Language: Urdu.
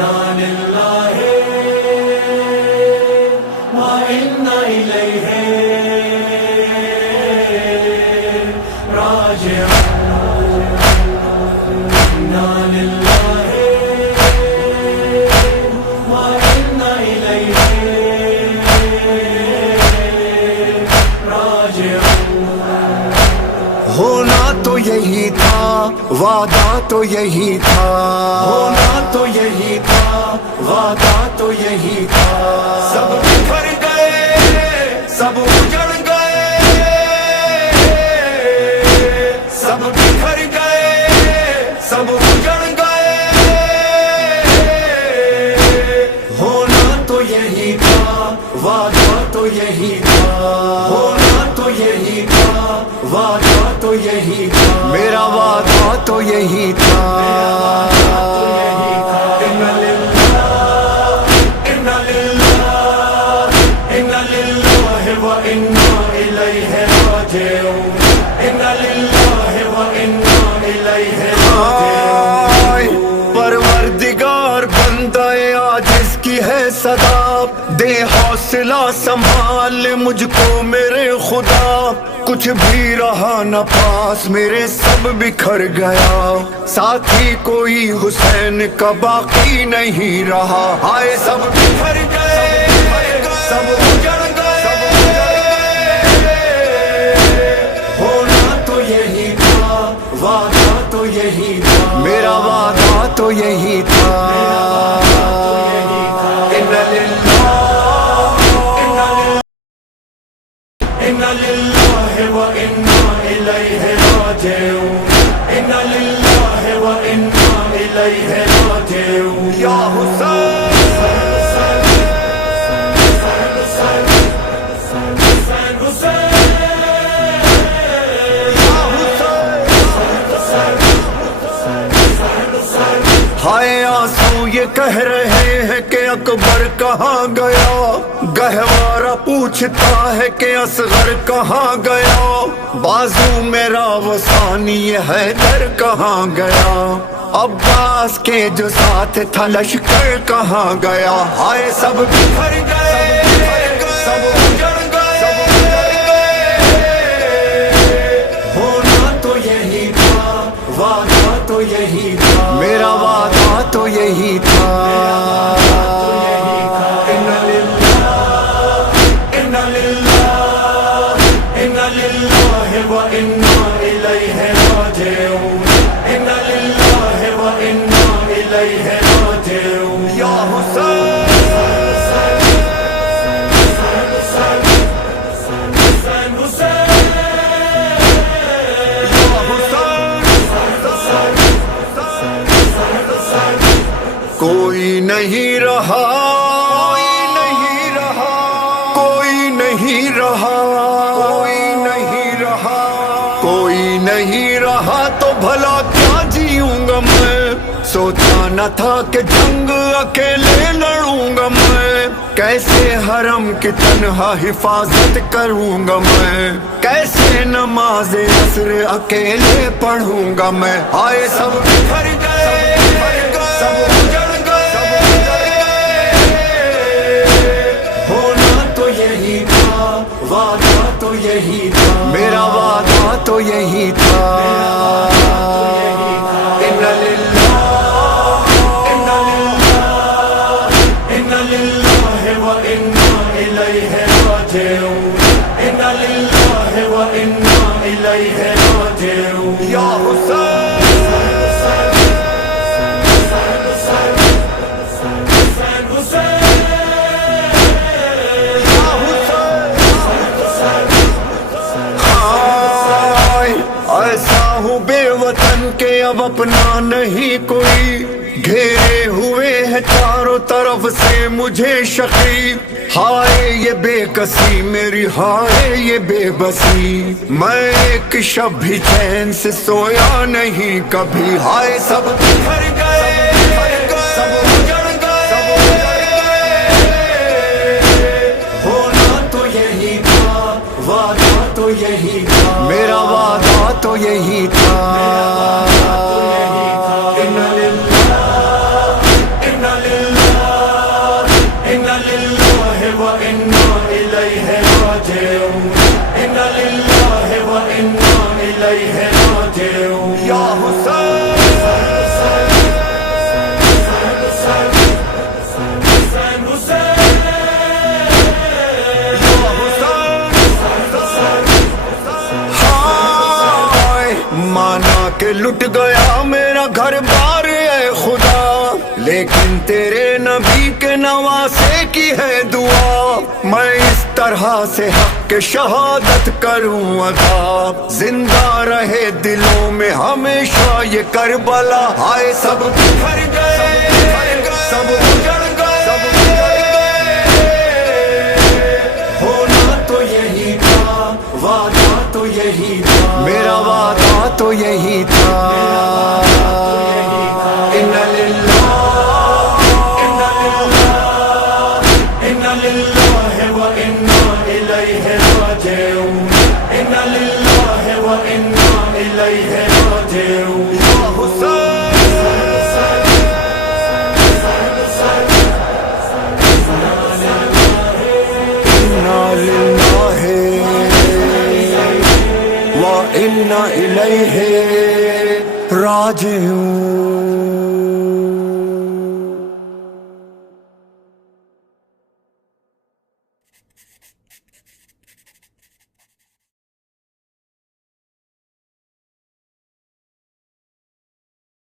انا للہ وانا الیہ راجعون انا للہ وانا الیہ راجعون۔ ہونا تو یہی تھا، وعدہ تو یہی تھا، ہونا تو یہی تھا، وعدہ تو یہی تھا، سب بکھر گئے، سب اجڑ گئے، سب بکھر گئے، سب اجڑ گئے، ہونا تو یہی تھا، وعدہ تو یہی تھا، ہونا تو یہی تھا، وعدہ تو یہی تھا، میرا وعدہ تو یہی تھا۔ انا للہ انا للہ انا للہ وانا الیہ راجعون، انا للہ وانا الیہ راجعون۔ پروردگار بندہ عاجز کی ہے صدا، دے حوصلہ سنبھال مجھ کو میرے خدا، کچھ بھی رہا نہ پاس میرے سب بکھر گیا، ساتھی کوئی حسین کا باقی نہیں رہا، آئے سب بکھر گئے، سب اجڑ گئے، ہونا تو یہی تھا، وعدہ تو یہی تھا، میرا وعدہ تو یہی تھا۔ انا للہ انا للہ وانا الیہ راجعون، انا للہ وانا الیہ راجعون۔ یا حسین ہائے آنسو یہ کہہ رہے ہیں کہ اکبر کہاں گیا، گہوارہ پوچھتا ہے کہ اصغر کہاں گیا، بازو میرا وثانی یہ حیدر کہاں گیا، عباس کے جو ساتھ تھا لشکر کہاں گیا، ہائے سب بکھر گئے، سب اجڑ گئے، ہونا تو یہی تھا، وعدہ تو یہی تھا، میرا وعدہ تو یہی تھا۔ انا للہ انا للہ انا للہ وانا الیہ راجعون، انا للہ وانا الیہ راجعون۔ یا حسین کوئی نہیں رہا، کوئی نہیں رہا، کوئی نہیں رہا، کوئی نہیں رہا، کوئی نہیں رہا تو بھلا کیا جیوں گا میں، سوچا نہ تھا کہ جنگ اکیلے لڑوں گا میں، کیسے حرم کی تنہا حفاظت کروں گا میں، کیسے نماز عصر اکیلے پڑھوں گا میں، آئے سب بکھر گئے، سب اجڑ گئے، ہونا تو یہی تھا، وعدہ تو یہی تھا، میرا وعدہ تو یہی تھا۔ انا للہ انا للہ انا للہ وانا الیہ راجعون، انا للہ وانا الیہ راجعون۔ یا حسین ایسا ہوں بے وطن کے اب اپنا نہیں کوئی، گھیرے ہوئے ہیں چاروں طرف سے مجھے شقی، ہائے یہ بے کسی میری، ہائے یہ بے بسی، میں ایک شب بھی چین سے سویا نہیں کبھی، ہائے سب بکھر گئے، سب اجڑ گئے، ہونا تو یہی تھا، وعدہ تو یہی تھا، میرا وعدہ تو یہی تھا۔ انا للہ انا للہ راجعون انا للہ و انا الیہ راجعون یا حسین مانا کہ لٹ گیا میرا گھر بار اے خدا، لیکن تیرے نبی کے نواسے کی ہے دعا، میں اس طرح سے حق کے شہادت کروں ادا، زندہ رہے دلوں میں ہمیشہ یہ کربلا، آئے سب بکھر گئے سب اجڑ گئے، ہونا تو یہی تھا، وعدہ تو یہی تھا، میرا وعدہ تو یہی تھا، انا للہ انا للہ و انا الیہ راجعون انا للہ و انا الیہ راجعون یا حسین انا للہ و انا الیہ راجعون۔